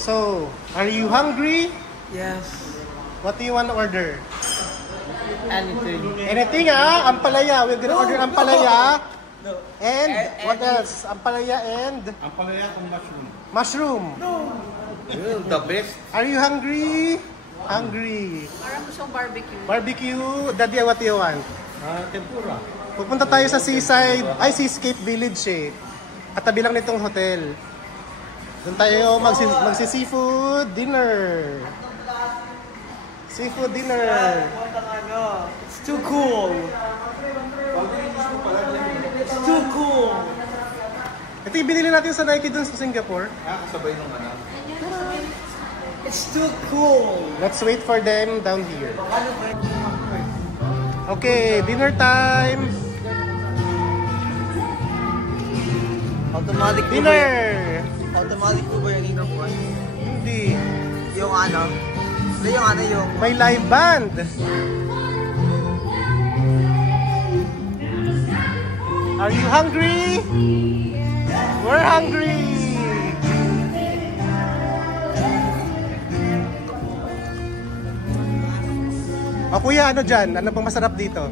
So, are you hungry? Yes. What do you want to order? Anything. Anything, ah? Ampalaya. We're gonna order ampalaya. No. And what else? Ampalaya and Ampalaya and mushroom. mushroom. No. The best. Are you hungry? Hungry. Parang gusto kong barbecue. Barbecue. Daddy, what do you want? Tempura. Pupunta tayo sa seaside, ay Seascape Village eh. At tabi lang nitong hotel. Doon tayo magsi-seafood dinner. Seafood dinner. It's too cool. It's too cool. Ito yung binili natin sa Nike doon sa Singapore. Kasabay nung anak. It's too cool. Let's wait for them down here. Okay, dinner time. Automatic po ba Dinner. yun? Automatic po ba yung Singapore? Hindi. Yung ano? Hindi yung ano yung... May live band. Are you hungry? We're hungry. O kuya, ano dyan? Ano bang masarap dito?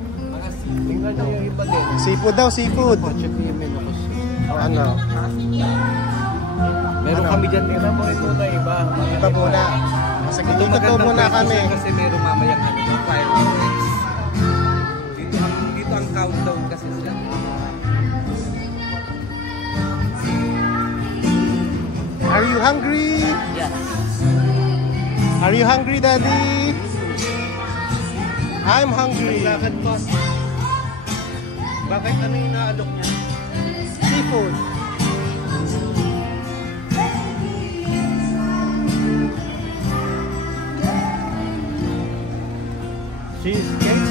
Tingnan nyo yung iba din. Seafood daw, seafood. Check nyo yung menu ko. Ano? Meron Ano? kami dyan. Tingnan mo rin muna iba. Iba muna. Sige, dito muna kami. Kasi meron mamayang fireworks. Dito ang countdown kasi sila. Are you hungry? Yes. Are you hungry, Daddy? I'm hungry. Bakit ano yung naalok niya? Seafood. Cheesecake?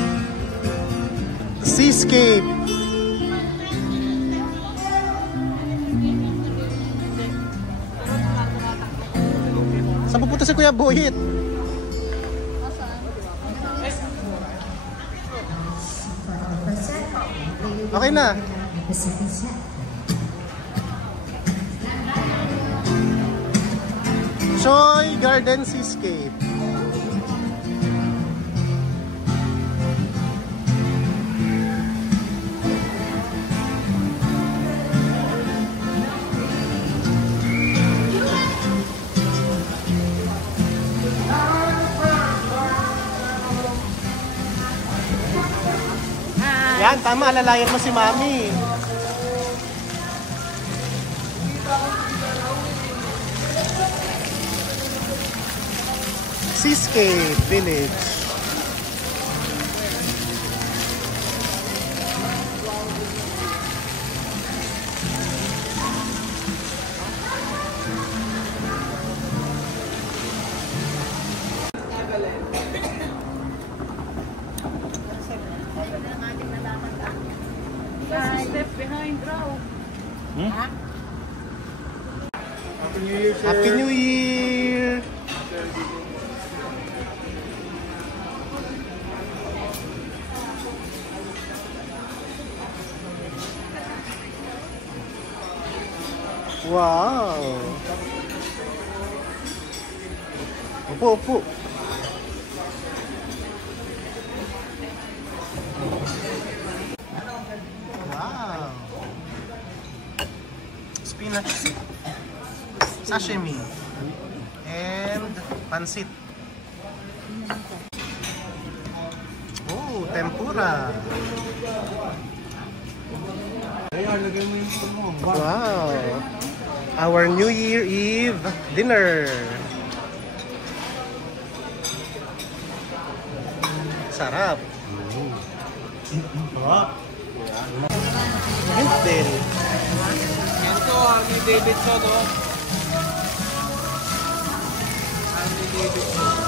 Seascape. Saan pupunta si Kuya Boyit? Okay na. Choi Garden Seascape. Yan, tama. Alalayan mo si Mami. Seascape Village. Step behind raw. Happy New Year, sir. Happy New Year! Wow! Upo, upo. Wow! Spinach sashimi and pansit. Oh, tempura. Ayan, lagay mo yung phone mo. Wow! Our New Year Eve dinner. Sarap. Mint din. Ito, Harley Davidson, no? Harley Davidson.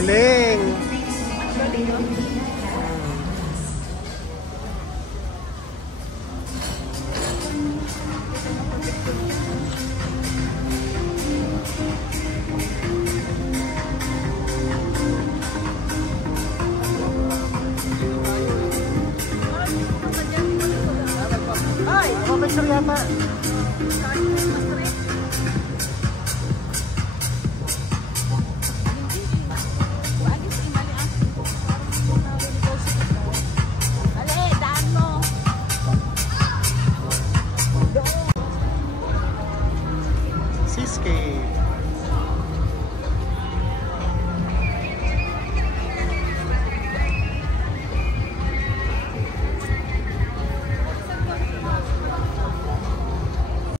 Galing. Ay! Picture yata.